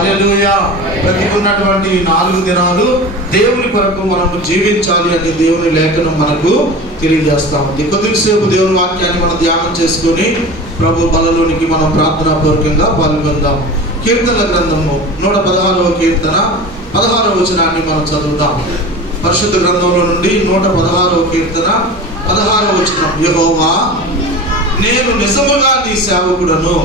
హల్లెలూయా. బ్రతికున్నటువంటి 4 దినాలు దేవుని కొరకు మనము జీవించాలి అని దేవుని లేఖనం మనకు తెలియజేస్తా ఉంది. కొద్దిసేపు దేవుని వాక్యాన్ని మనం ధ్యానం చేసుకుని ప్రభు బలలోనికి మనం ప్రార్థనా పూర్వకంగా పాల్గొందాం. కీర్తనల గ్రంథము 116వ కీర్తన 16వ వచనాన్ని మనం చదువుదాం. పరిశుద్ధ గ్రంథంలో నుండి 116వ కీర్తన 16వ వచనం. యెహోవా, నేను నిజముగా నీ సేవకుడను,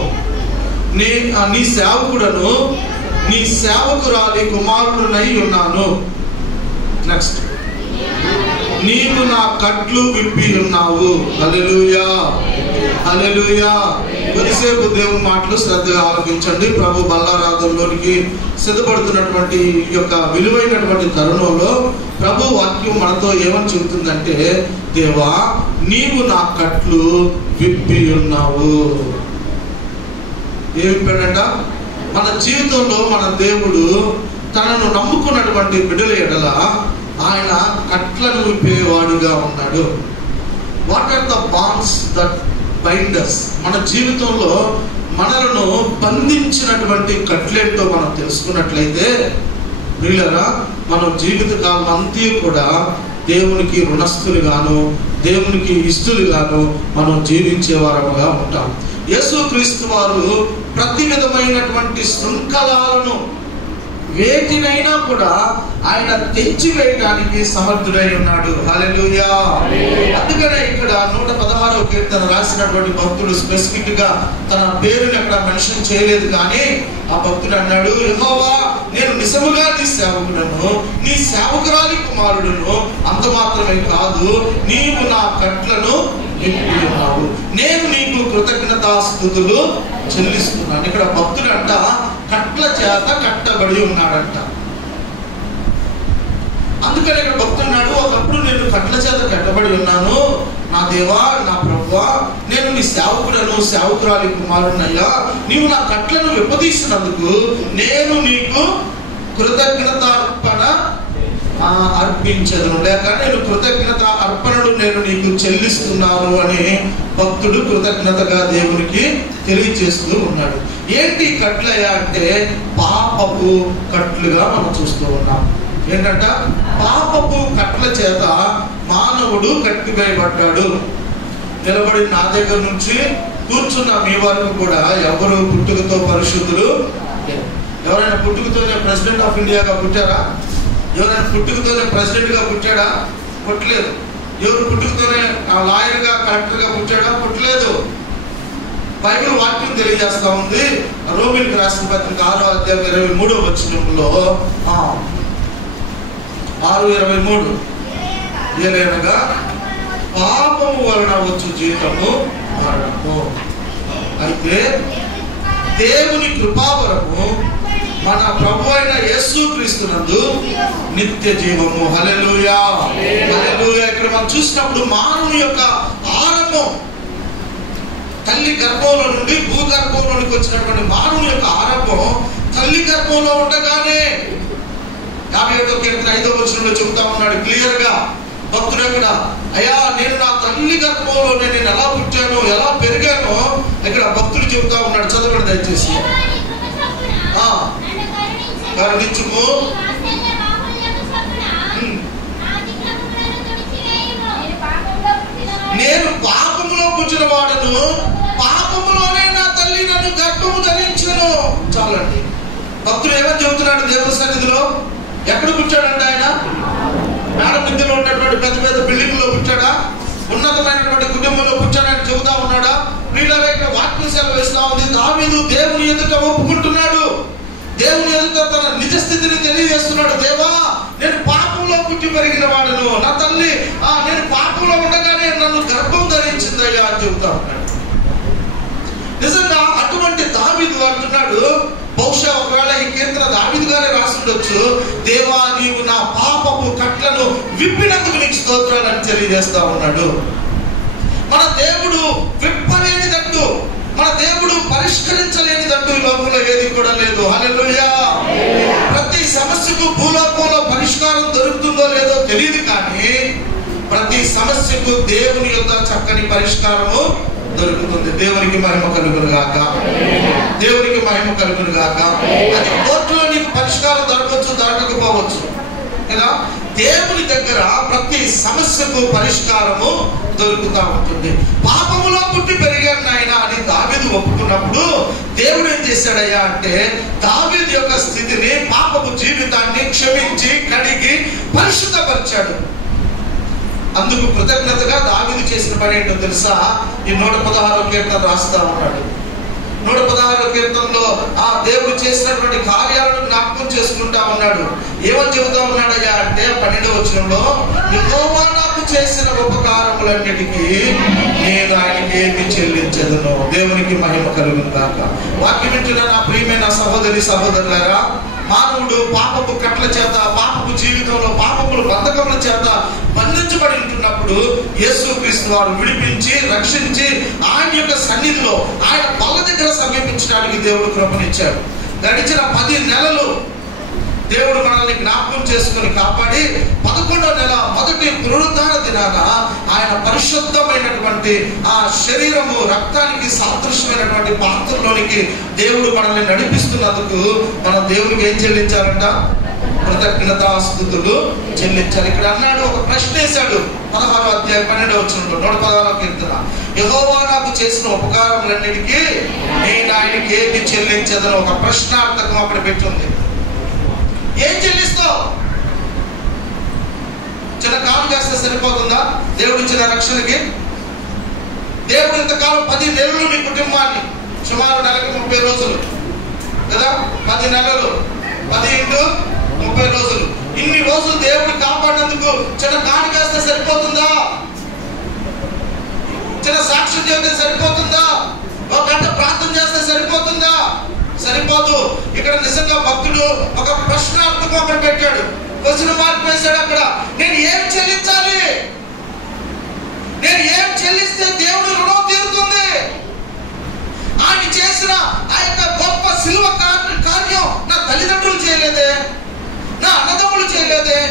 నీ సేవకురాలి కుమారుడునై ఉన్నాను. నెక్స్ట్, నీవు నా కట్లు విప్పి ఉన్నావు. హల్లెలూయా, హల్లెలూయా. కొద్దిసేపు దేవుని మాటలు శ్రద్ధగా ఆలకించండి. ప్రభు బల్లారాధనలోనికి సిద్ధపడుతున్నటువంటి యొక్క విలువైనటువంటి తరుణంలో ప్రభు వాక్యం మనతో ఏమని చెబుతుందంటే, దేవా, నీవు నా కట్లు విప్పి ఉన్నావు. ఏమి విప్పాడంట? మన జీవితంలో మన దేవుడు తనను నమ్ముకున్నటువంటి బిడ్డల ఎడల ఆయన కట్లను విప్పేవాడుగా ఉన్నాడు. What are the bonds that bind us? మన జీవితంలో మనలను బంధించినటువంటి కట్లేంటో మనం తెలుసుకున్నట్లయితే ప్రియులారా, మనం జీవితకాలం అంతా కూడా దేవునికి రుణస్థులుగాను దేవునికి ఇష్టలుగాను మనం జీవించే వారముగా ఉంటాం. యేసుక్రీస్తు వారు ప్రతి విధమైనటువంటి శృంఖలాలను వేటినైనా కూడా ఆయన తెంచివేయడానికి సమర్థుడై ఉన్నాడు. హల్లెలూయా. అందుకనే ఇక్కడ 116వ కీర్తన రాసినటువంటి భక్తుడు స్పెసిఫిక్ గా తన పేరుని అక్కడ మెన్షన్ చేయలేదు, కానీ ఆ భక్తుడు అన్నాడు, యెహోవా, నేను నిజముగా నీ సేవకుడను, నీ సేవకురాలి కుమారుడును. అంత మాత్రమే కాదు, నీవు నా కట్లను విప్పి ఉన్నావు, నేను నీకు కృతజ్ఞతాస్తుతులు చెల్లిస్తున్నాను. ఇక్కడ భక్తుడు అంట కట్ల చేత కట్టబడి ఉన్నాడంట. అందుకని ఇక్కడ భక్తున్నాడు, ఒకప్పుడు నేను కట్ల చేత కట్టబడి ఉన్నాను, నా దేవా, నా ప్రభువా, నేను నీ సేవకుడను, సేవకురాలి కుమారుడనయ్యా, నీవు నా కట్లను విప్పదీసినందుకు నేను నీకు కృతజ్ఞతార్పణ అర్పించదును, లేక నేను కృతజ్ఞత అర్పణలు నేను నీకు చెల్లిస్తున్నాను అని భక్తుడు కృతజ్ఞతగా దేవునికి తెలియజేస్తూ ఉన్నాడు. ఏంటి కట్లయ్యా అంటే పాపపు కట్లుగా మనం చూస్తూ ఉన్నాం. ఏంటంట? పాపపు కట్ల చేత మానవుడు కట్టివేయబడ్డాడు. నిలబడి నా దగ్గర నుంచి కూర్చున్న మీ వరకు కూడా ఎవరు పుట్టుకతో పరిశుద్ధులు? ఎవరైనా పుట్టుకతోనే ప్రెసిడెంట్ ఆఫ్ ఇండియాగా పుట్టారా? ఎవరైనా పుట్టుకతోనే ప్రెసిడెంట్ గా పుట్టాడా? పుట్టలేదు. ఎవరు పుట్టుకతోనే లాయర్ గా కలెక్టర్ గా పుట్టాడా? పుట్టలేదు. బైబిల్ వాక్యం తెలియజేస్తా ఉంది. రోమిలకు రాసిన పత్రిక 6వ అధ్యాయం 23వ వచనంలో 6:23, ఏలైనగా పాపము వలన వచ్చు జీవితము మరణము, అయితే దేవుని కృపావరము మన ప్రభు అయిన యేసుక్రీస్తునందు నిత్య జీవము. హల్లెలూయా, హల్లెలూయా. ఇక్కడ మనం చూసినప్పుడు మానవుని యొక్క ఆరంభం, తల్లి గర్భంలో నుండి భూగర్భంలోనికి వచ్చినటువంటి మానవుని యొక్క ఆరంభం తల్లి గర్భంలో ఉండగానే 51వ కీర్తన 5వ వచనంలో చెబుతా ఉన్నాడు క్లియర్ గా భక్తుడు. అక్కడ, అయ్యా, నేను నా తల్లి గర్భంలో నేను ఎలా పుట్టాను, ఎలా పెరిగానో ఇక్కడ భక్తుడు చెబుతా ఉన్నాడు. చదవండి దయచేసి. కరుణించుము, నేను పాపములో పుట్టిన వాడను, పాపములోనే నా తల్లి నన్ను గర్భము ధరించును. చాలండి. భక్తుడు ఏమని చెబుతున్నాడు దేవుని సన్నిధిలో? ఎక్కడ పుట్టాడంటే ఆయన మేడ మిద్దెలో ఉన్నటువంటి పెద్ద పెద్ద బిల్డింగ్ లో పుట్టాడా? ఉన్నతమైనటువంటి కుటుంబంలో పుట్టాడని చెబుతా ఉన్నాడా? వీళ్ళగా ఇక్కడ వాక్యం సెలవిస్తా ఉంది. దావీదు దేవుని ఎదుట ఒప్పుకుంటున్నాడు, దేవుని ఎదుట తన నిజ స్థితిని తెలియజేస్తున్నాడు. దేవా, నేను పాపంలో పుట్టి పెరిగిన వాడును, నా తల్లి నేను పాపంలో ఉండగానే నన్ను గర్భం ధరించిందయ్యా అని చెబుతా ఉన్నాడు. నిజంగా అటువంటి దావీదు అంటున్నాడు, బహుశా ఒకవేళ ఈ కీర్తన దావీదు గారే రాసుండొచ్చు, దేవా, నీవు నా పాపపు కట్లను విప్పినందుకు నీకు స్తోత్రాలు అని తెలియజేస్తా ఉన్నాడు. మన దేవుడు విప్పలేనిదంటూ, మన దేవుడు పరిష్కరించలేనిదంటూ ఈ లోకంలో ఏది కూడా లేదు. హల్లెలూయా. ప్రతి సమస్యకు భూలోకంలో పరిష్కారం దొరుకుతుందో లేదో తెలియదు, కానీ ప్రతి సమస్యకు దేవుని యొక్క చక్కని పరిష్కారము దొరుకుతుంది. దేవునికి మహిమ కలుగును గాక, దేవునికి మహిమ కలుగును గాక. అది కోర్టులో నీకు పరిష్కారం దొరకవచ్చు, దొరకకపోవచ్చు కదా. దేవుని దగ్గర ప్రతి సమస్యకు పరిష్కారము దొరుకుతూ ఉంటుంది. పాపములో పుట్టి పెరిగాను నాయన అని దావీదు ఒప్పుకున్నప్పుడు దేవుడు ఏం చేశాడయ్యా అంటే దావీదు యొక్క స్థితిని, పాపపు జీవితాన్ని క్షమించి కడిగి పరిశుద్ధపరిచాడు. అందుకు కృతజ్ఞతగా దావీదు చేసిన పని ఏంటో తెలుసా? ఈ 116వ కీర్తన రాస్తా ఉన్నాడు. 116వ కీర్తనలో ఆ దేవుడు చేసినటువంటి కార్యాలను జ్ఞాపకం చేసుకుంటా ఉన్నాడు. ఏమని చెబుతా ఉన్నాడయ్యా అంటే 12వ వచనంలో, యెహోవా నాకు చేసిన ఉపకారములన్నిటికీ నేను ఆయనకి ఏమి చెల్లించదును. దేవునికి మహిమ కలుగును గాక. వాక్యం వింటున్న నా ప్రియమైన సహోదరి సహోదరులారా, మానవుడు పాపపు కట్ల చేత, పాపపు జీవితంలో పాపపుల బంధకముల చేత బంధించబడి ఉంటున్నప్పుడు యేసుక్రీస్తు వారు విడిపించి రక్షించి ఆయన యొక్క సన్నిధిలో ఆయన బల్ల దగ్గర సమీపించడానికి దేవుడు కృపనిచ్చాడు. గడిచిన 10 నెలలు దేవుడు మనల్ని జ్ఞాపకం చేసుకుని కాపాడి 11వ నెల మొదటి పునరుద్ధాన దినాన ఆయన పరిశుద్ధమైనటువంటి ఆ శరీరము రక్తానికి సాదృశ్యమైనటువంటి పాత్రలోనికి దేవుడు మనల్ని నడిపిస్తున్నందుకు మనం దేవుడికి ఏం చెల్లించాలంట? కృతజ్ఞతాస్తుతులు చెల్లించాలి. ఇక్కడ అన్నాడు, ఒక ప్రశ్న వేశాడు 16వ అధ్యాయం 12వ వచనంలో 116వ కీర్తన, యెహోవా నాకు చేసిన ఉపకారములన్నిటికీ నేను ఆయనకి ఏమి చెల్లించదని ఒక ప్రశ్నార్థకం అక్కడ పెట్టుంది. ఏం చెల్లిస్తావు? చిన్న కాలు చేస్తే సరిపోతుందా దేవుడు ఇచ్చిన రక్షణకి? దేవుడు ఇంతకాలం 10 నెలలు నీ కుటుంబాన్ని, సుమారు నెలకు 30 రోజులు కదా, 10 నెలలు 10 × 30 రోజులు, ఇన్ని రోజులు దేవుడు కాపాడినందుకు చిన్న కాలు చేస్తే సరిపోతుందా? చిన్న సాక్ష్యం చెబితే సరిపోతుందా? ఒక గంట ప్రార్థన చేస్తే సరిపోతుందా? సరిపోదు. ఇక్కడ నిజంగా భక్తుడు ఒక ప్రశ్నార్థకం అక్కడ పెట్టాడు, క్వశ్చన్ మార్క్ వేశాడు. అక్కడ నేను ఏం చెల్లించాలి? నేను ఏం చెల్లిస్తే దేవుడు రుణం తీరుతుంది? ఆయన చేసిన ఆ యొక్క గొప్ప శిలువ కార్యం నా తల్లిదండ్రులు చేయలేదే, నా అన్నదమ్ములు చేయలేదే,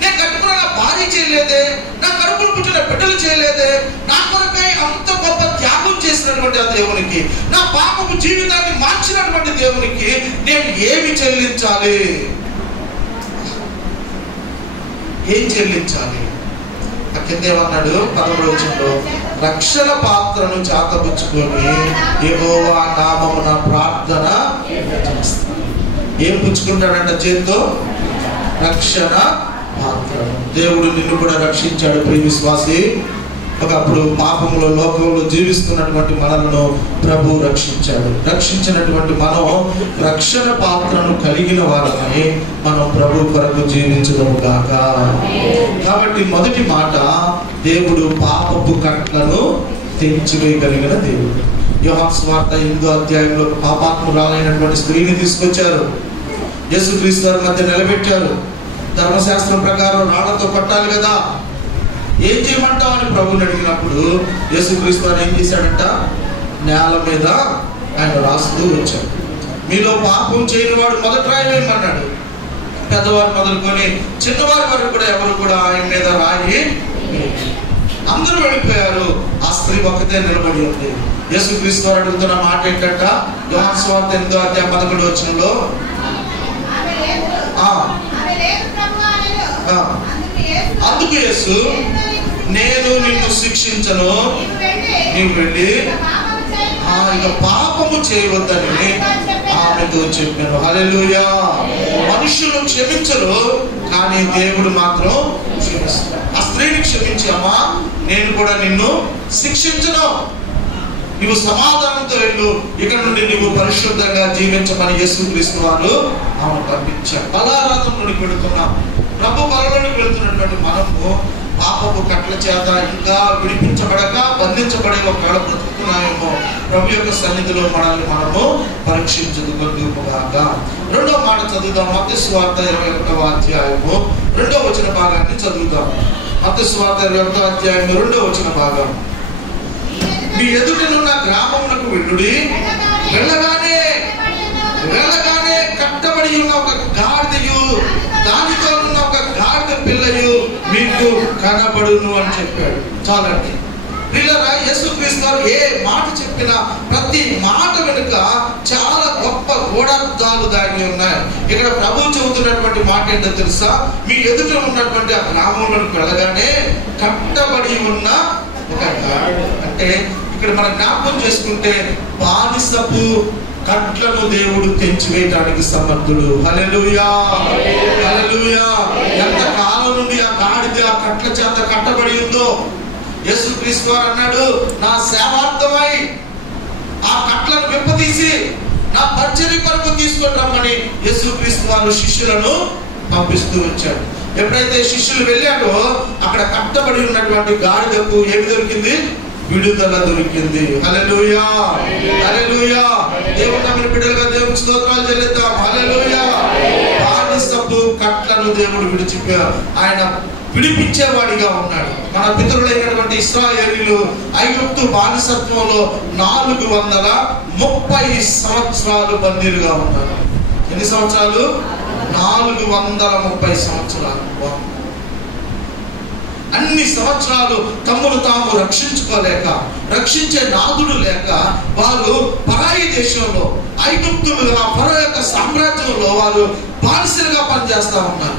నేను కట్టుకున్న నా భార్య చేయలేదే, నా కడుపులు పుట్టిన బిడ్డలు చేయలేదే, నా కొరకై అంత గొప్ప త్యాగం చేసినటువంటి ఆ దేవునికి, నా పాపపు జీవితాన్ని మార్చినటువంటి దేవునికి నేను ఏమి చెల్లించాలి? ఏం చెల్లించాలి? కిందేమన్నాడు 11వ వచనంలో, రక్షణ పాత్రను చేతపుచ్చుకొని యెహోవా నామమున ప్రార్థన చేస్తాను. ఏం పుచ్చుకుంటాడంట చేత్తో? రక్షణ పాత్రను. దేవుడు నిన్ను కూడా రక్షించాడు ప్రియ విశ్వాసి. ఒకప్పుడు పాపంలో లోకంలో జీవిస్తున్నటువంటి మనలను ప్రభు రక్షించాడు. రక్షించినటువంటి మనం రక్షణ పాత్రను కలిగిన వారని మనం ప్రభు కొరకు జీవించదము గాక. కాబట్టి మొదటి మాట, దేవుడు పాపపు కట్లను తెంచివేయగలిగిన దేవుడు. యోహాను సువార్త 8వ అధ్యాయంలో పాపాత్మురాలైనటువంటి స్త్రీని తీసుకొచ్చారు, యేసుక్రీస్తు వారి మధ్య నిలబెట్టారు. ధర్మశాస్త్రం ప్రకారం రాళ్లతో కొట్టాలి కదా, ఏం చేయమంటావు అని ప్రభుని అడిగినప్పుడు యేసుక్రీస్తు వారు ఏం చేశాడంట? నేల మీద ఆయన రాస్తూ వచ్చాడు. మీలో పాపం చేయని వాడు మొదట రాయి వేయమన్నాడు. పెద్దవారు మొదలుకొని చిన్నవారి వరకు కూడా ఎవరు కూడా ఆయన మీద రాయి, అందరూ వెళ్ళిపోయారు. ఆ స్త్రీ ఒక్కతే నిలబడి ఉంది. యేసుక్రీస్తు వారు అడుగుతున్న మాట ఏంటంట? యోహాను సువార్త 8వ అధ్యాయం 11వ వచనంలో, అందుకు యేసు, నేను నిన్ను శిక్షించను, నీవు వెళ్ళి ఇక పాపము చేయవద్దని ఆమెతో చెప్పాను. హల్లెలూయా. మనుషులు క్షమించరు, కానీ దేవుడు మాత్రం క్షమిస్తాడు. ఆ స్త్రీని క్షమించి, అమ్మా నేను కూడా నిన్ను శిక్షించను, నువ్వు సమాధానంతో వెళ్ళు, ఇక్కడ నుండి నువ్వు పరిశుద్ధంగా జీవించమని యేసుక్రీస్తు వారు ఆమెను పంపించారు. బలారాధనలోకి వెళుతున్నాం. ప్రభు బలలోనికి వెళుతున్నటువంటి మనము పాపపు కట్ల చేత ఇంకా విడిపించబడక బంధించబడే ఒకవేళ బ్రతుకుతున్నామేమో ప్రభు యొక్క సన్నిధిలో మనల్ని మనము పరీక్షించుదుగాక. 2వ మాట చదువుదాం. మత్తయి సువార్త 21వ అధ్యాయము 2వ వచన భాగాన్ని చదువుదాం. మత్తయి సువార్త 21వ అధ్యాయం 2వ వచన భాగం. మీ ఎదుటనున్న గ్రామమునకు వెళ్ళుడి, వెళ్ళగానే కట్టబడి ఉన్న ఒక గాడిదయు దానితో ఉన్న ఒక గాడిద పిల్లయు మీకు కనబడును అని చెప్పాడు. చాలండి. ప్రియులారా, యేసుక్రీస్తు వారు ఏ మాట చెప్పినా ప్రతి మాట వెనుక చాలా గొప్ప గూఢార్థాలు దాగి ఉన్నాయి. ఇక్కడ ప్రభువు చెబుతున్నటువంటి మాట ఏంటో తెలుసా? మీ ఎదుట ఉన్నటువంటి ఆ గ్రామంలోకి వెళ్ళగానే కట్టబడి ఉన్న ఒక గాడిద, అంటే ఇక్కడ మనం జ్ఞాపకం చేసుకుంటే బానిసపు కట్లను దేవుడు తెంచివేయడానికి సమర్థుడు. హల్లెలూయా, హల్లెలూయా. ఎంత కాలం నుండి ఆ గాడిద ఆ కట్ల చేత కట్టబడి ఉందో యేసుక్రీస్తు వారు అన్నాడు, నా సేవార్థమై ఆ కట్లను విప్పదీసి నా పరిచర్య కొరకు తీసుకొని రమ్మని యేసుక్రీస్తు వారు శిష్యులను పంపిస్తూ వచ్చాడు. ఎప్పుడైతే శిష్యులు వెళ్ళాడో అక్కడ కట్టబడి ఉన్నటువంటి గాడిదకు ఏమి దొరికింది? విడుదల దొరికింది. హల్లెలూయా, హల్లెలూయా. దేవుని నమ్మిన బిడ్డలుగా దేవునికి స్తోత్రాలు చెల్లిద్దాం. హల్లెలూయా. బానిసపు కట్లను దేవుడు విడిచిపోయాడు. ఆయన విడిపించేవాడిగా ఉన్నాడు. మన పితరులైనటువంటి ఇశ్రాయేలీయులు ఐగుప్తు బానిసత్వంలో 430 సంవత్సరాలు బందీలుగా ఉన్నారు. ఎన్ని సంవత్సరాలు? 430 సంవత్సరాలు. అన్ని సంవత్సరాలు తమను తాము రక్షించుకోలేక, రక్షించే నాదుడు లేక వారు పరాయి దేశంలో ఐగుప్తులుగా ఫరో యొక్క సామ్రాజ్యంలో వారు బానిసలుగా పనిచేస్తా ఉన్నారు.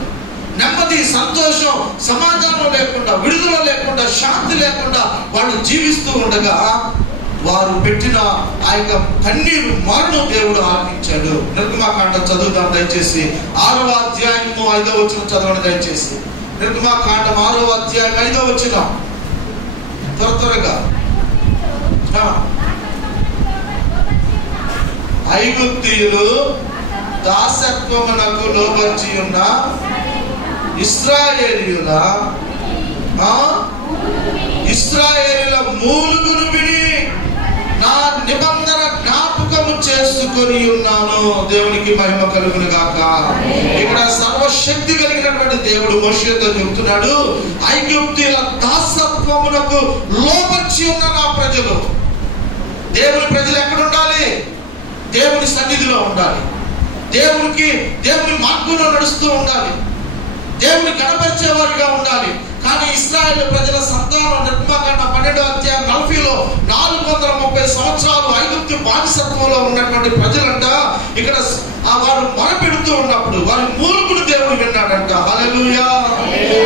నెమ్మది, సంతోషం, సమాధానం లేకుండా, విడుదల లేకుండా, శాంతి లేకుండా వాళ్ళు జీవిస్తూ ఉండగా వారు పెట్టిన ఆ యొక్క కన్నీరు మరణం దేవుడు ఆలకించాడు. నిర్గమాకాండం చదువుదాం దయచేసి. 6వ అధ్యాయము 5వ వచనం చదవండి దయచేసి. నిర్గమాకాండం 6వ అధ్యాయం 5వ వచనం త్వరగా. ఐగుప్తీయులు దాసత్వమునకు లోబర్చి ఉన్న ఇశ్రాయేలీయుల మూలుగును విని నా నిబంధన జ్ఞాపకము చేసుకొని ఉన్నాను. దేవునికి మహిమ కలుగును గాక. ఇక్కడ సర్వశక్తి కలిగినటువంటి దేవుడు మోషేతో చెబుతున్నాడు, ఐగుప్తీయుల దాసత్వమునకు లోబర్చి ఉన్న నా ప్రజలు. దేవుని ప్రజలు ఎక్కడ ఉండాలి? దేవుని సన్నిధిలో ఉండాలి. దేవుని మార్గంలో నడుస్తూ ఉండాలి. దేవుని గణపరిచేవారిగా ఉండాలి. కానీ ఇశ్రాయేలు ప్రజల సంతానం నిర్గమాకాండం 12వ అధ్యాయం 40లో 430 సంవత్సరాలు ఐగుప్తు బానిసత్వంలో ఉన్నటువంటి ప్రజలంట ఇక్కడ వారు మొరపెడుతూ ఉన్నప్పుడు వారి మూలుగును దేవుడు విన్నాడంట. హల్లెలూయా.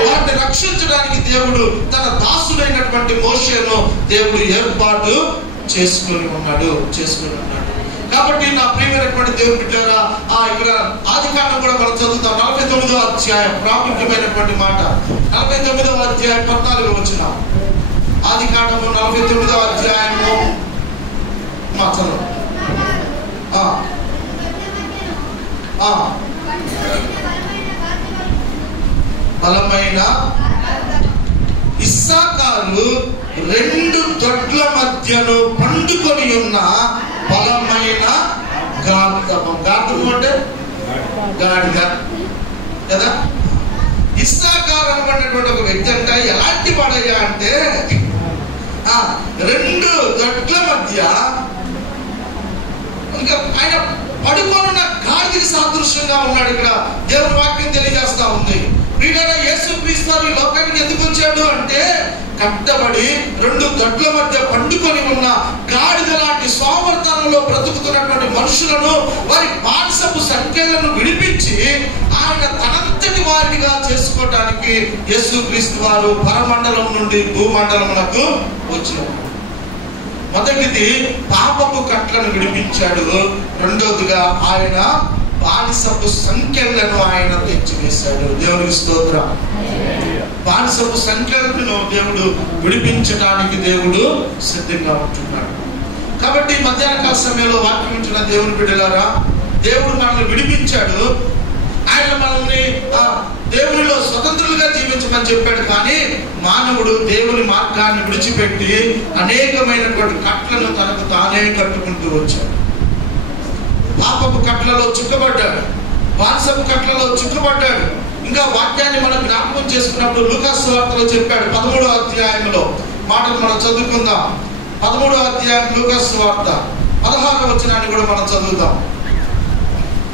వారిని రక్షించడానికి దేవుడు తన దాసుడైనటువంటి మోషేను దేవుడు ఏర్పాటు చేసుకొని ఉన్నాడు. కాబట్టి నా ప్రియమైనటువంటి దేవుని బిడ్డలారా, ఇక్కడ ఆదికాండం కూడా మనం చదువుతాం. 49వ అధ్యాయం ప్రాముఖ్యమైనటువంటి మాట. 49వ అధ్యాయం 14వ వచనం. ఆదికాండము 49వ అధ్యాయము చదువు. బలమైన ఇస్సాకారు 2 దొడ్ల మధ్యను పండుకొని ఉన్న బలమైన గార్ధము. గార్ధము అంటే గాడిద కదా. ఇస్సాకారు అనబడినటువంటి ఒక వ్యక్తి అంట ఎలాంటి వాడయ్యా అంటే 2 దొడ్ల మధ్య ఇంకా ఆయన పడుకోనున్న గాడిదకి సాదృశ్యంగా ఉన్నాడు. ఇక్కడ దేవుని వాక్యం తెలియజేస్తా ఉంది. ప్రియులారా, యేసుక్రీస్తు వారు ఈ లోకానికి ఎందుకు వచ్చాడు అంటే కట్టబడి 2 దొడ్ల మధ్య పండుకొని ఉన్న గాడిద లాంటి సోమర్థనంలో బ్రతుకుతున్నటువంటి మనుషులను వారి బానిసపు సంఖ్యలను విడిపించి ఆయన తనంతటి వారిగా చేసుకోవడానికి యేసుక్రీస్తు వారు పరమండలం నుండి భూమండలమునకు వచ్చారు. మొదటిది పాపపు కట్లను విడిపించాడు. రెండోదిగా ఆయన బానిసపు సంఖ్యలను ఆయన తెచ్చివేశాడు. దేవునికి స్తోత్రం. బానిసపు సంఖ్యలను దేవుడు విడిపించడానికి దేవుడు సిద్ధంగా ఉంటున్నాడు. కాబట్టి మధ్యాహ్న కాల సమయంలో వాక్యం ఉంటున్న దేవుని బిడ్డలారా, దేవుడు మనల్ని విడిపించాడు. ఆయన మనల్ని దేవునిలో స్వతంత్రులుగా జీవించమని చెప్పాడు. కానీ మానవుడు దేవుని మార్గాన్ని విడిచిపెట్టి అనేకమైనటువంటి కట్లను తనకు తానే కట్టుకుంటూ వచ్చాడు. పాపపు కట్లలో చిక్కబడ్డాడు, బానిసపు కట్లలో చిక్కబడ్డాడు. ఇంకా వాక్యాన్ని మనం జ్ఞాపకం చేసుకున్నప్పుడు లూకాసు వార్తలో చెప్పాడు. 13వ అధ్యాయంలో మాటలు మనం చదువుకుందాం. 13వ అధ్యాయం లూకాసు వార్త 16వ వచనాన్ని కూడా మనం చదువుదాం.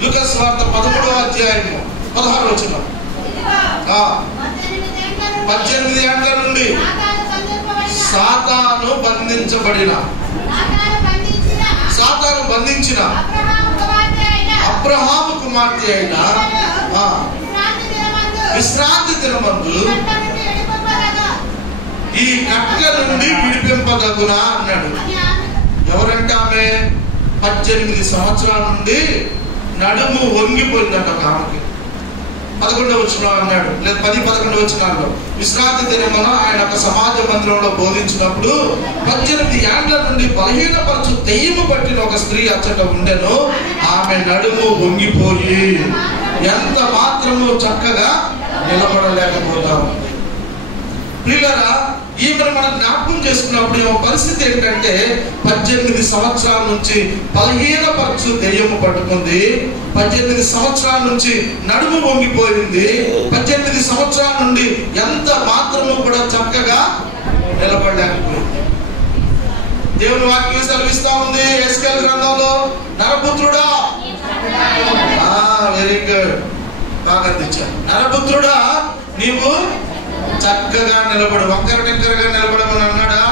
లూకాసు వార్త 13వ అధ్యాయము 16వ వచనం. 18 ఏండ్ల నుండి సాతాను బంధించిన అబ్రహాము కుమార్తె అయిన విశ్రాంతి దినమందు ఈ కట్ల నుండి విడిపింపదగునా అన్నాడు. ఎవరంటే ఆమె 18 సంవత్సరాల నుండి నడుము వంగిపోయిందట ఆమెకి. 11వ వచనం అన్నాడు, లేదా 10-11 వచనాల్లో విశ్రాంతి దినమున ఆయన ఒక సమాజ మందిరంలో బోధించినప్పుడు 18 ఏండ్ల నుండి బలహీనపరచు దెయ్యము పట్టిన ఒక స్త్రీ అచ్చట ఉండెను. ఆమె నడుము వంగిపోయి ఎంత మాత్రము చక్కగా నిలబడలేకపోతా ఉంది. ప్రియులారా, ఈమెను మనం జ్ఞాపకం చేసుకున్నప్పుడు ఏమో పరిస్థితి ఏంటంటే 18 సంవత్సరాల నుంచి బలహీనపరచు దెయ్యము పట్టుకుంది, 18 సంవత్సరాల నుంచి నడుము వంగిపోయింది, 18 సంవత్సరాల నుండి ఎంత మాత్రము కూడా చక్కగా నిలబడలేకపోయింది. దేవుని వాక్యం సెలవిస్తా ఉంది యెహెజ్కేలు గ్రంథంలో, నరపుత్రుడా, వెరీ గుడ్, బాగా తెచ్చాను. నరపుత్రుడా, నీవు చక్కగా నిలబడు. వంకర టెంకరగా నిలబడమని అన్నాడా?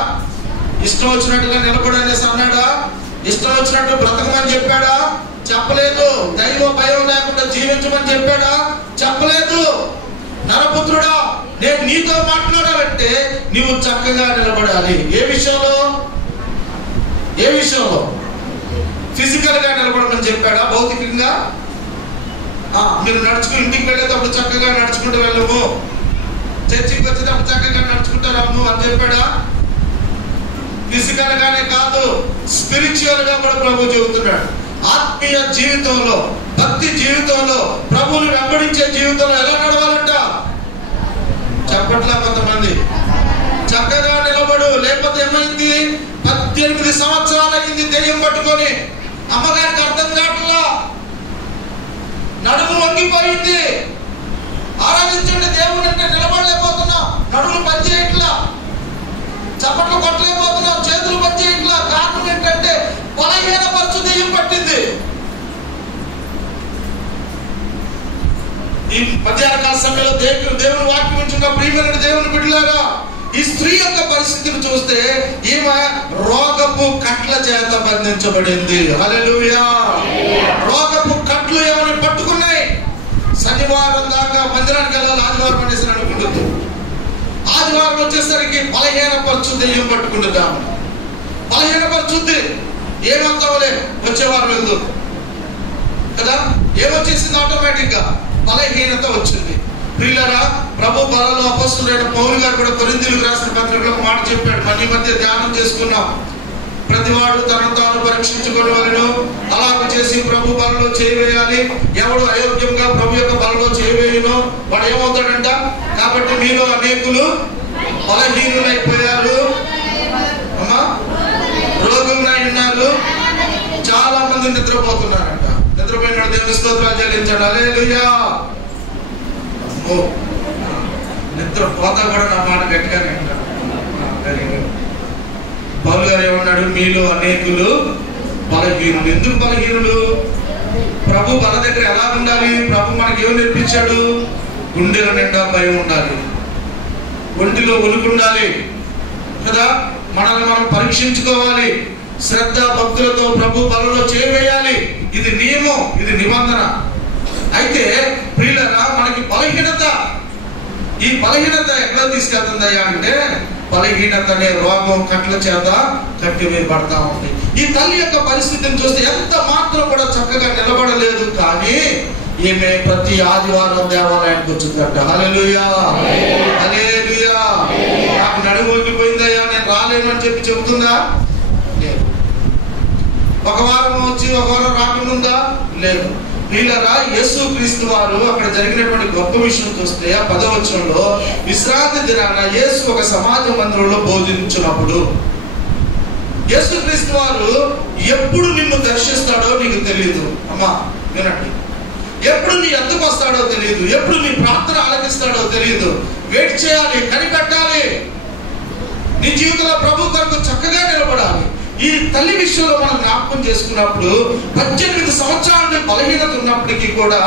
ఇష్టం వచ్చినట్టుగా నిలబడనేసి అన్నాడా? ఇష్టం వచ్చినట్టు బ్రతకమని చెప్పాడా? చెప్పలేదు. దైవ భయం లేకుండా జీవించమని చెప్పాడా? చెప్పలేదు. నరపుత్రుడా, నేను నీతో మాట్లాడాలంటే నీవు చక్కగా నిలబడాలి. ఏ విషయంలో? ఫిజికల్ గా నిలబడమని చెప్పాడా? భౌతికంగా? మీరు నడుచుకుని ఇంటికి వెళ్ళేటప్పుడు చక్కగా నడుచుకుంటూ వెళ్ళము, చర్చికి వచ్చేటప్పుడు చక్కగా నడుచుకుంటారమ్ము అని చెప్పాడా? ఫిజికల్ గానే కాదు, స్పిరిచువల్ గా కూడా ప్రభు చెబుతున్నాడు. ఆత్మీయ జీవితంలో, భక్తి జీవితంలో, ప్రభువుని వెంబడించే జీవితంలో ఎలా నడవాలంట? చెప్పట్లా కొంతమంది. చక్కగా నిలబడు. లేకపోతే ఏమైంది? 18 సంవత్సరాలు అయింది దెయ్యం పట్టుకొని. అమ్మగారికి అర్థం కావట్లా, నడుము వంగిపోయింది. ఆరాధించండి దేవుని అంటే నిలబడలేకపోతున్నాం, నడుములు పనిచేయట్లా, చప్పట్లు కొట్టలేకపోతున్నాం, చేతులు పనిచేయట్లా. కారణం ఏంటంటే బలహీనపరచు దెయ్యం పట్టింది. ఈ మధ్యాహ్న కాల సమయంలో దేవుని వాక్యం ఉంచిన ప్రియమైన దేవుని బిడ్డలారా, ఈ స్త్రీ యొక్క పరిస్థితిని చూస్తే ఈమె రోగపు కట్ల చేత బంధించబడింది. హల్లెలూయా. రోగపు కట్లు ఏమని పట్టుకున్నాయి. శనివారం దాకా మందిరానికి వెళ్ళాలి, ఆదివారం అనేసి అనుకుంటుంది. ఆదివారం వచ్చేసరికి బలహీనపరచు దెయ్యం పట్టుకుంటుంది. ఆమె బలహీనపరచుద్ది. ఏమంతావులే, వచ్చేవారం వెళ్తుంది కదా. ఏమొచ్చేసింది? ఆటోమేటిక్ గా బలహీనత వచ్చింది. ప్రియులారా, ప్రభు బలలో అపొస్తలుడైన పౌలు గారు కూడా కొరింథీయులకు రాసిన పత్రికలో ఒక మాట చెప్పాడు. మన మధ్య ధ్యానం చేసుకున్నాం. ప్రతివాడు తనను తాను పరీక్షించుకోవాలను, అలాగ చేసి ప్రభు బలలో చేయవేయాలి. ఎవడు అయోగ్యంగా ప్రభు యొక్క బలలో చేయవేయను వాడు ఏమవుతాడంట? కాబట్టి మీలో అనేకులు బలహీనులైపోయారు, రోగులై ఉన్నారు, చాలా మంది నిద్రపోతున్నారంట. నిద్రపోయిన దేవుని స్తోత్రాలు చెల్లించాడు. హల్లెలూయా. నిద్ర పోతా కూడా నా మాట గట్టిగానే అంటాడు. పౌలు గారు ఏమన్నాడు? మీలో అనేకులు బలహీనులు. ఎందుకు బలహీనులు? ప్రభు బల దగ్గర ఎలా ఉండాలి? ప్రభు మనకి ఏం నేర్పించాడు? గుండెల నిండా భయం ఉండాలి, ఒంటిలో ఉనికి ఉండాలి కదా. మనల్ని మనం పరీక్షించుకోవాలి, శ్రద్ధ భక్తులతో ప్రభు బలలో చేవేయాలి. ఇది నియమం, ఇది నిబంధన. అయితే ప్రియులారా, మనకి బలహీనత, ఈ బలహీనత ఎక్కడ తీసుకెళ్తుందయ్యా అంటే బలహీనత అనే రోగం కట్ల చేత కట్టివేయబడతా ఉంది. ఈ తల్లి యొక్క పరిస్థితిని చూస్తే ఎంత మాత్రం కూడా చక్కగా నిలబడలేదు. కానీ ఈమె ప్రతి ఆదివారం దేవాలయానికి వచ్చిందంట. హల్లెలూయా, హల్లెలూయా. నాకు నడుము వంగిపోయిందయ్యా, నేను రాలేను అని చెప్పి చెబుతుందా? లేదు. ఒక వారం వచ్చి ఒక వారం రాకుండా లేదు. ప్రియులారా, యేసు క్రీస్తు వారు అక్కడ జరిగినటువంటి గొప్ప విషయం చూస్తే ఆ 10వ వచనంలో, విశ్రాంతి దినాన యేసు ఒక సమాజ మందిరంలో బోధించినప్పుడు, యేసు క్రీస్తు వారు ఎప్పుడు నిన్ను దర్శిస్తాడో నీకు తెలియదు. అమ్మా వినండి, ఎప్పుడు నీ ఎందుకు వస్తాడో తెలియదు, ఎప్పుడు నీ ప్రార్థన ఆలకిస్తాడో తెలియదు. వెయిట్ చేయాలి, కనిపెట్టాలి. నీ జీవితంలో ప్రభు కొరకు చక్కగా నిలబడాలి. ఈ తల్లి విషయంలో మనం జ్ఞాపకం చేసుకున్నప్పుడు 18 సంవత్సరాల నుండి బలహీనత ఉన్నప్పటికీ కూడా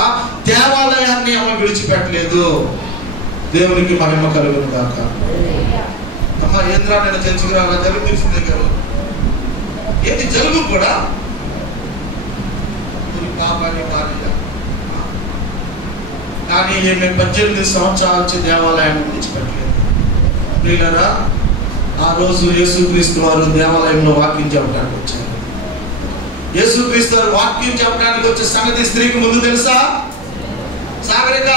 దేవాలయాన్ని ఆమె విడిచిపెట్టలేదు. దేవునికి మహిమ కలుగును గాక. అమ్మ ఏంద్రా నేను చర్చికి రాగా జలుబు తీసింది గారు, ఏంటి జలుబు కూడా పాపాన్ని భార్య. కానీ ఈమె 18 సంవత్సరాల నుంచి దేవాలయాన్ని విడిచిపెట్టలేదు. ప్రియులారా, ఆ రోజు యేసుక్రీస్తు వారు దేవాలయంలో వాక్యం చెప్పడానికి వచ్చారు. యేసుక్రీస్తు వారు వాక్యం చెప్పడానికి వచ్చే సంగతి స్త్రీకి ముందు తెలుసా? సాగరిక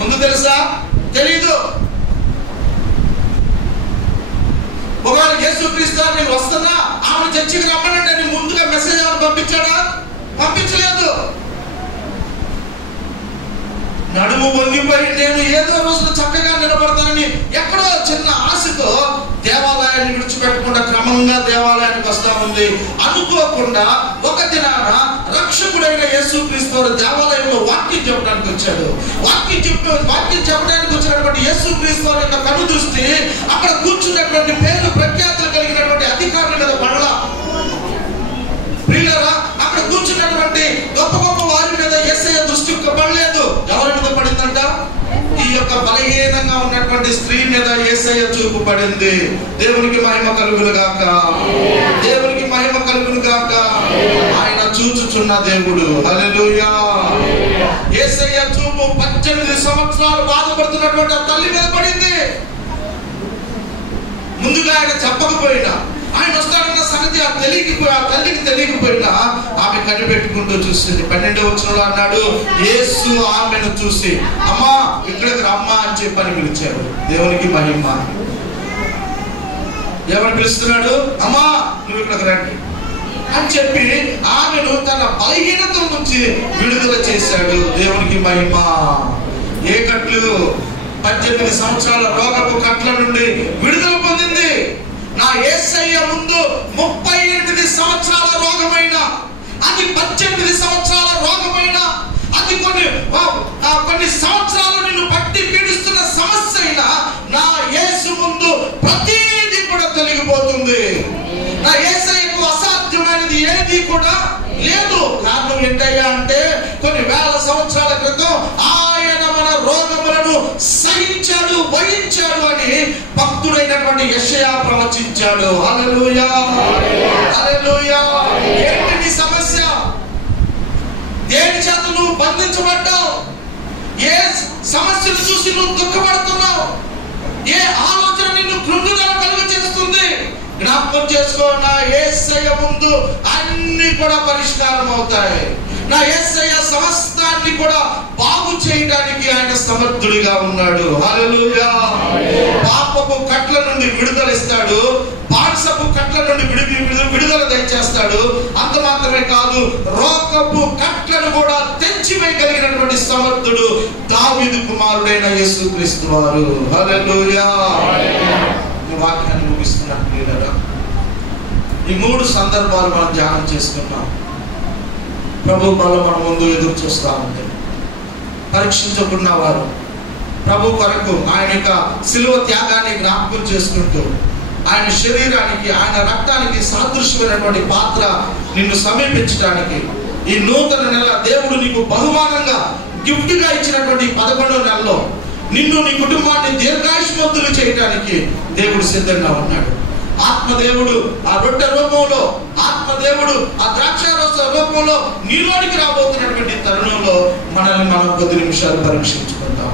ముందు తెలుసా? తెలీదు. ఒకవేళ యేసుక్రీస్తు వారు నేను వస్తున్నా ఆమె చర్చికి రమ్మనండి అని ముందుగా మెసేజ్ ఏమైనా పంపించాడా? పంపించలేదు. నడుము వంగిపోయి నేను ఏదో రోజున చక్కగా నిలబడతానని ఎక్కడో చిన్న ఆశతో దేవాలయాన్ని విడిచిపెట్టకుండా క్రమంగా దేవాలయానికి వస్తా ఉంది. అనుకోకుండా ఒక దినాన రక్షకుడైన యేసుక్రీస్తు వారు దేవాలయంలో వాక్యం చెప్పడానికి వచ్చాడు. వాక్యం చెప్పడానికి వచ్చినటువంటి యేసుక్రీస్తు వారి యొక్క కను దృష్టి అక్కడ కూర్చున్నటువంటి పేరు ప్రఖ్యాతులు కలిగినటువంటి అధికారుల మీద పడల. ప్రియులారా, అక్కడ కూర్చున్నటువంటి గొప్ప గొప్ప వారి మీద యేసయ్య దృష్టి పడలేదు. ఎవరి మీద పడిందంట? ఈ యొక్క బలహీనంగా ఉన్నటువంటి స్త్రీ మీద యేసయ్య చూపు పడింది. దేవునికి మహిమ కలుగును గాక, దేవునికి మహిమ కలుగును గాక. ఆయన చూచుచున్న దేవుడు. హల్లెలూయా. యేసయ్య చూపు 18 సంవత్సరాలు బాధపడుతున్నటువంటి ఆ తల్లి మీద పడింది. ముందుగా ఆయన చెప్పకపోయినా, ఆయన వస్తాడన్న సంగతి ఆ తల్లికి తెలియకపోయినా ఆమె కనిపెట్టుకుంటూ చూస్తుంది. 12వ వచనంలో అన్నాడు, యేసు ఆమెను చూసి అమ్మా ఇక్కడికి రమ్మా అని చెప్పని పిలిచాడు. దేవునికి మహిమ. ఎవరు పిలుస్తున్నాడు? అమ్మా నువ్వు ఇక్కడికి రండి అని చెప్పి ఆమెను తన బలహీనత నుంచి విడుదల చేశాడు. దేవునికి మహిమ. ఏ కట్లు? 18 సంవత్సరాల రోగపు కట్ల నుండి విడుదల పొందింది. నా యేసయ్య ముందు 38 సంవత్సరాల రోగమైన, అది 18 సంవత్సరాల రోగమైన, అది కొన్ని సంవత్సరాలు నిన్ను పట్టి పీడిస్తున్న సమస్య అయినా నా యేసు ముందు ప్రతిదీ కూడా తొలగిపోతుంది. నా యేసయ్యకు అసాధ్యమైనది ఏది కూడా లేదు. కారణం ఏంటయ్యా అంటే కొన్ని వేల సంవత్సరాల క్రితం ఆయన మన రోగములను సహించాడు, వహించాడు అని భక్తుడైనటువంటి యెషయా ప్రవచించాడు. హల్లెలూయా, హల్లెలూయా. ఏంటి నీ సమస్య? దేని చేత నువ్వు బంధించబడ్డావు? ఏ సమస్యను చూసి నువ్వు దుఃఖపడుతున్నావు? ఏ ఆలోచన నిన్ను కృంగుదల కలుగ చేస్తుంది? జ్ఞాపకం చేసుకో, నా యేసయ్య ముందు అన్ని కూడా పరిష్కారం అవుతాయి. నా యేసయ్య సమస్తాన్ని కూడా బాగు చేయడానికి ఆయన సమర్థుడిగా ఉన్నాడు. హల్లెలూయా. పాపపు కట్ల నుండి విడుదల ఇస్తాడు, బానిసపు కట్ల నుండి విడుదల దయచేస్తాడు. అంత మాత్రమే కాదు, రోగపు కట్లను కూడా తెంచివేయగలిగినటువంటి సమర్థుడు దావీదు కుమారుడైన యేసుక్రీస్తు వారు. హల్లెలూయా. వాక్యాన్ని ముగిస్తున్నాను ప్రియులారా. ఈ 3 సందర్భాలు మనం ధ్యానం చేసుకున్నాం. ప్రభు బలం మన ముందు ఎదురు చూస్తా ఉంది. పరీక్షించకున్న వారు ప్రభు కొరకు ఆయన యొక్క శిలువ త్యాగాన్ని జ్ఞాపకం చేసుకుంటూ ఆయన శరీరానికి, ఆయన రక్తానికి సాదృశ్యమైనటువంటి పాత్ర నిన్ను సమీపించడానికి ఈ నూతన నెల దేవుడు నీకు బహుమానంగా గిఫ్ట్ గా ఇచ్చినటువంటి 11వ నెలలో నిన్ను నీ కుటుంబాన్ని దీర్ఘాయుష్మంతులు చేయడానికి దేవుడు సిద్ధంగా ఉన్నాడు. ఆత్మదేవుడు ఆ రొట్టె రూపంలో, ఆత్మదేవుడు ఆ ద్రాక్షారస రూపంలో నీలోనికి రాబోతున్నటువంటి తరుణంలో మనల్ని మనం కొద్ది నిమిషాలు పరీక్షించుకుంటాం.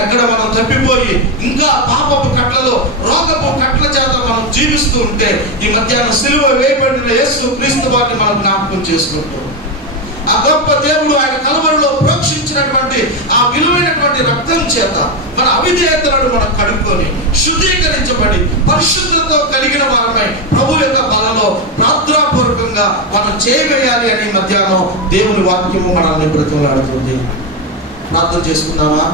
ఎక్కడ మనం తప్పిపోయి ఇంకా పాపపు కట్లలో, రోగపు కట్ల చేత మనం జీవిస్తూ ఉంటే ఈ మధ్యాహ్నం సిలువ వేయబడిన యేసుక్రీస్తు వారిని మనం జ్ఞాపకం చేసుకుంటాం. ఆ గొప్ప దేవుడు ఆయన కలువరిలో ప్రోక్షించినటువంటి ఆ విలువైనటువంటి రక్తం చేత మన అవిధేయతలను మనం కడుక్కొని శుద్ధీకరించబడి పరిశుద్ధతతో కలిగిన వారమై ప్రభు యొక్క బలలో ప్రార్థనాపూర్వకంగా మనం చేయవేయాలి అని మధ్యాహ్నం దేవుని వాక్యము మనల్ని బ్రతిమలాడుతుంది. ప్రార్థన చేసుకుందామా?